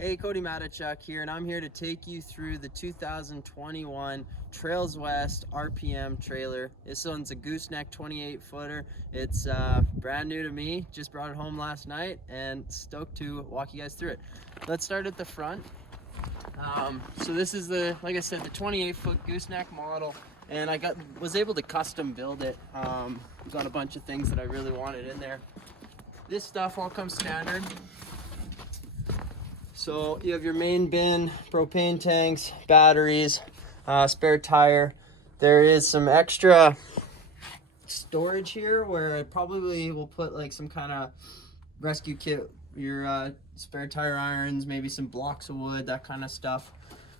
Hey, Cody Matechuk here, and I'm here to take you through the 2021 Trails West RPM trailer. This one's a gooseneck 28-footer. It's brand new to me, just brought it home last night, and stoked to walk you guys through it. Let's start at the front. So this is like I said, the 28-foot gooseneck model, and I was able to custom build it. Got a bunch of things that I really wanted in there. This stuff all comes standard. So you have your main bin, propane tanks, batteries, spare tire. There is some extra storage here where I probably will put like some kind of rescue kit, your spare tire irons, maybe some blocks of wood, that kind of stuff.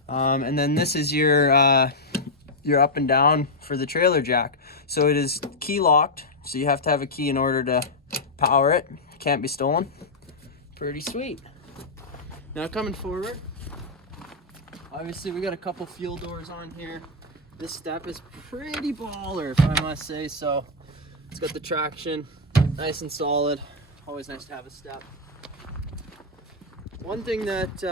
And then this is your up and down for the trailer jack. So it is key locked, so you have to have a key in order to power it. Can't be stolen. Pretty sweet. Now coming forward, obviously we got a couple fuel doors on here. This step is pretty baller, if I must say so. It's got the traction, nice and solid. Always nice to have a step. One thing that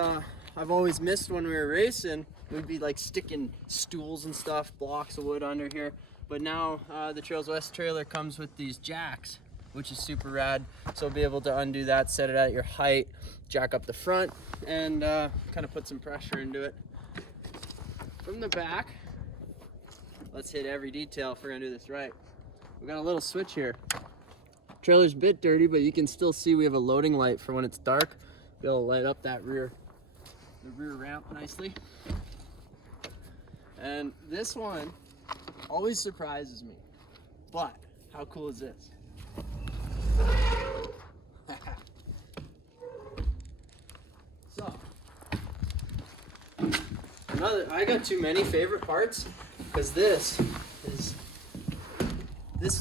I've always missed when we were racing would be like sticking stools and stuff, blocks of wood under here. But now the Trails West trailer comes with these jacks, which is super rad. So I'll be able to undo that, set it at your height, jack up the front, and kind of put some pressure into it. From the back, let's hit every detail if we're gonna do this right. We got a little switch here. Trailer's a bit dirty, but you can still see we have a loading light for when it's dark. Be able to light up the rear ramp nicely. And this one always surprises me, but how cool is this? So, I got too many favorite parts because this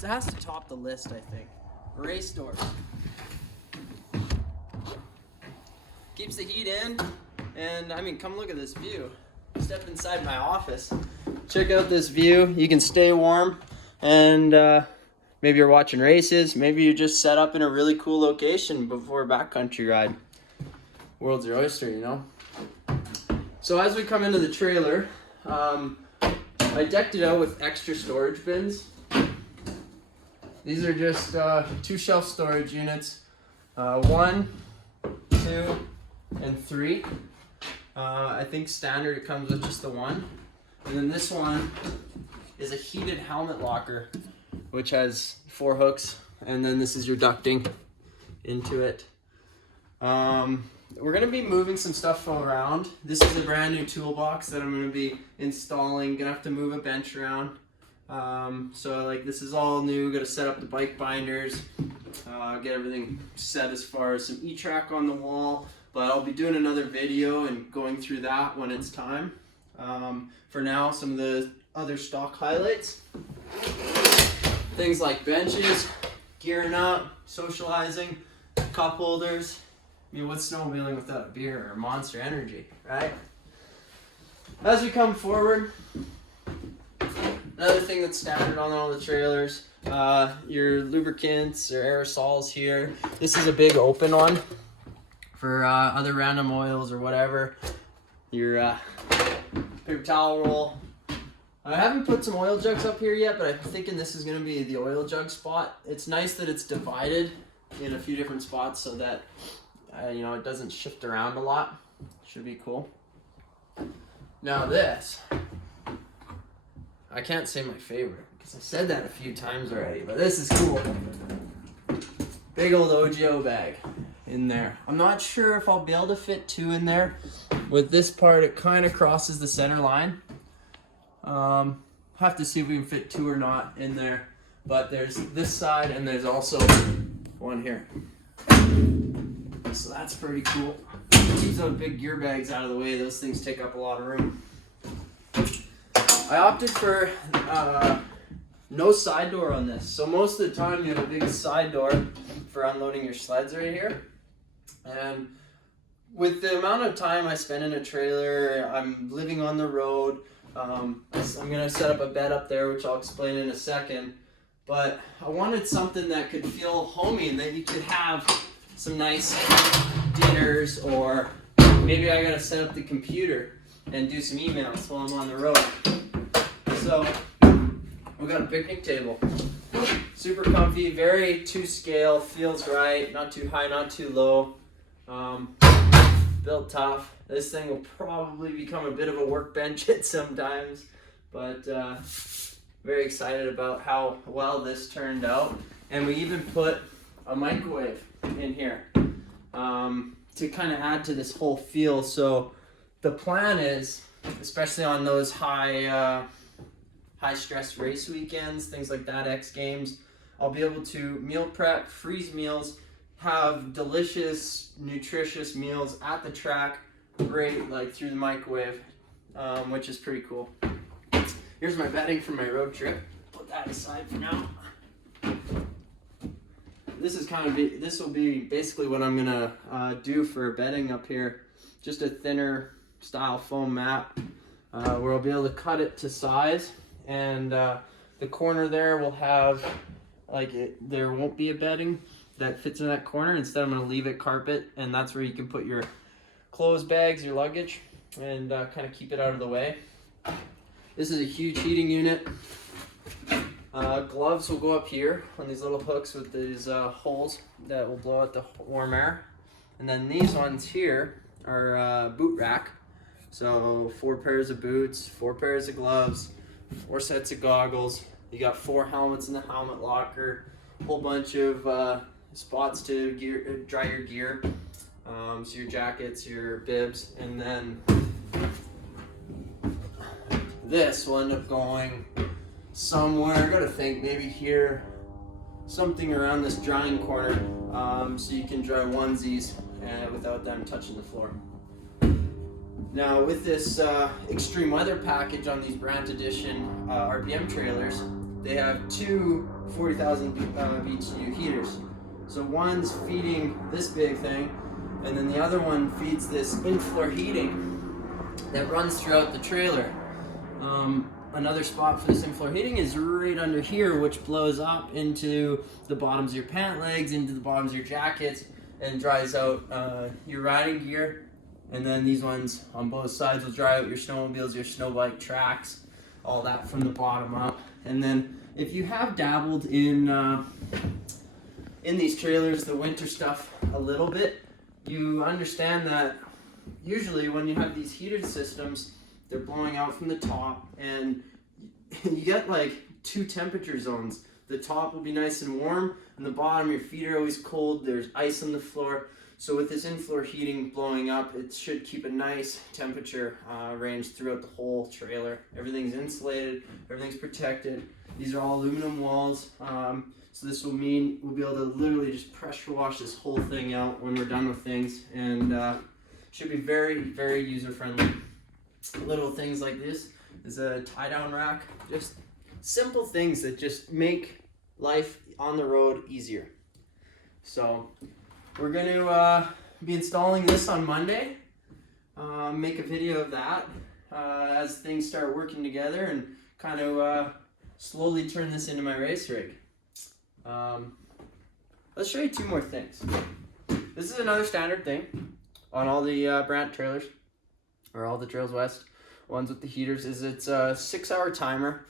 has to top the list, I think. Race doors. Keeps the heat in, and I mean, come look at this view. Step inside my office. Check out this view. You can stay warm, and maybe you're watching races. Maybe you just set up in a really cool location before a backcountry ride. World's your oyster, you know? So as we come into the trailer, I decked it out with extra storage bins. These are just 2 shelf storage units. 1, 2, and 3. I think standard it comes with just the 1. And then this one is a heated helmet locker, which has 4 hooks, and then this is your ducting into it. We're gonna be moving some stuff around. This is a brand new toolbox that I'm gonna be installing. Gonna have to move a bench around. So like this is all new. Gotta set up the bike binders, get everything set as far as some E-track on the wall. But I'll be doing another video and going through that when it's time. For now, some of the other stock highlights. Things like benches, gearing up, socializing, cup holders. I mean, what's snowmobiling without a beer or Monster Energy, right? As we come forward, another thing that's standard on all the trailers, your lubricants or aerosols here. This is a big open one for other random oils or whatever. Your paper towel roll. I haven't put some oil jugs up here yet, but I'm thinking this is going to be the oil jug spot. It's nice that it's divided in a few different spots so that you know, it doesn't shift around a lot. Should be cool. Now this, I can't say my favorite because I said that a few times already, but this is cool. Big old OGO bag in there. I'm not sure if I'll be able to fit 2 in there. With this part, it kind of crosses the center line. Have to see if we can fit 2 or not in there. But there's this side and there's also one here. So that's pretty cool. Keeps those big gear bags out of the way. Those things take up a lot of room. I opted for no side door on this. So most of the time you have a big side door for unloading your sleds right here. And with the amount of time I spend in a trailer, I'm living on the road. I'm gonna set up a bed up there, which I'll explain in a second. But I wanted something that could feel homey and that you could have some nice dinners or maybe I gotta set up the computer and do some emails while I'm on the road. So we got a picnic table. Super comfy, very to scale, feels right, not too high, not too low. Built tough. This thing will probably become a bit of a workbench at sometimes, but very excited about how well this turned out. And we even put a microwave in here to kind of add to this whole feel. So the plan is, especially on those high stress race weekends, things like that, X Games, I'll be able to meal prep, freeze meals, have delicious, nutritious meals at the track, right, like through the microwave, which is pretty cool. Here's my bedding for my road trip. Put that aside for now. This will be basically what I'm gonna do for bedding up here. Just a thinner style foam mat where I'll be able to cut it to size, and the corner there will have there won't be a bedding that fits in that corner. Instead, I'm going to leave it carpet, and that's where you can put your clothes bags, your luggage, and kind of keep it out of the way. This is a huge heating unit. Gloves will go up here on these little hooks with these holes that will blow out the warm air. And then these ones here are boot rack. So 4 pairs of boots, 4 pairs of gloves, 4 sets of goggles. You got 4 helmets in the helmet locker, a whole bunch of spots to dry your gear, so your jackets, your bibs, and then this will end up going somewhere. I gotta think, maybe here, something around this drying corner, so you can dry onesies without them touching the floor. Now with this extreme weather package on these Burandt Edition RPM trailers, they have 2 40,000 BTU heaters. So one's feeding this big thing, and then the other one feeds this in-floor heating that runs throughout the trailer. Another spot for this in-floor heating is right under here, which blows up into the bottoms of your pant legs, into the bottoms of your jackets, and dries out your riding gear. And then these ones on both sides will dry out your snowmobiles, your snow bike tracks, all that from the bottom up. And then if you have dabbled in these trailers, the winter stuff a little bit, you understand that usually when you have these heated systems, they're blowing out from the top, and you get like 2 temperature zones. The top will be nice and warm, and the bottom, your feet are always cold, there's ice on the floor. So with this in-floor heating blowing up, it should keep a nice temperature range throughout the whole trailer. Everything's insulated, everything's protected. These are all aluminum walls. So this will mean we'll be able to literally just pressure wash this whole thing out when we're done with things, and should be very, very user-friendly. Little things like this is a tie-down rack. Just simple things that just make life on the road easier. So we're going to be installing this on Monday. Make a video of that as things start working together, and kind of slowly turn this into my race rig. Let's show you 2 more things. This is another standard thing on all the Burandt trailers, or all the Trails West ones with the heaters, is it's a 6-hour timer.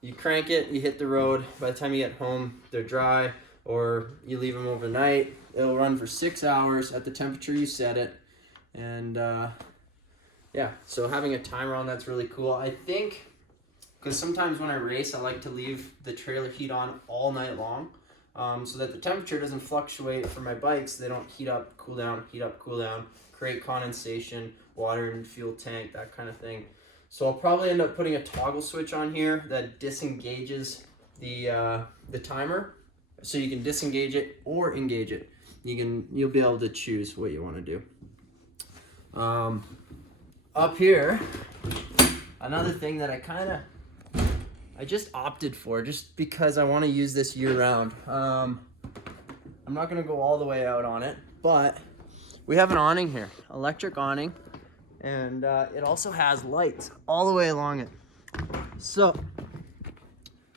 You crank it, you hit the road. By the time you get home, they're dry, or you leave them overnight. It'll run for 6 hours at the temperature you set it. And yeah, so having a timer on that's really cool. I think, because sometimes when I race, I like to leave the trailer heat on all night long, so that the temperature doesn't fluctuate for my bikes. They don't heat up, cool down, create condensation, water in the fuel tank, that kind of thing. So I'll probably end up putting a toggle switch on here that disengages the timer, so you can disengage it or engage it. You'll be able to choose what you want to do. Up here, another thing that I just opted for, just because I want to use this year round. I'm not going to go all the way out on it, but we have an awning here, electric awning, and it also has lights all the way along it. So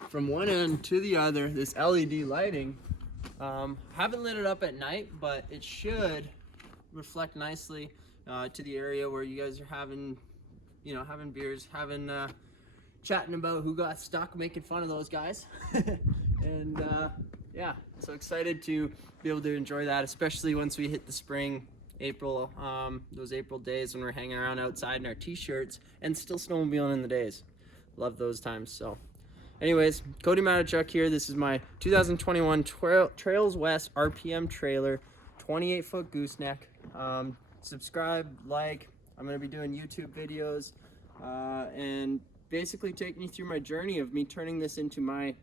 from one end to the other, this LED lighting, haven't lit it up at night, but it should reflect nicely to the area where you guys are having, having beers, having chatting about who got stuck, making fun of those guys. And yeah, so excited to be able to enjoy that, especially once we hit the spring, April, those April days when we're hanging around outside in our t-shirts and still snowmobiling in the days. Love those times. So anyways, Cody Matechuk here. This is my 2021 Trails West RPM trailer, 28-foot gooseneck. Subscribe, like. I'm going to be doing YouTube videos and basically taking you through my journey of me turning this into my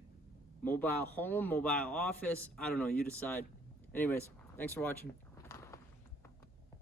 mobile home, mobile office. I don't know, you decide. Anyways, thanks for watching.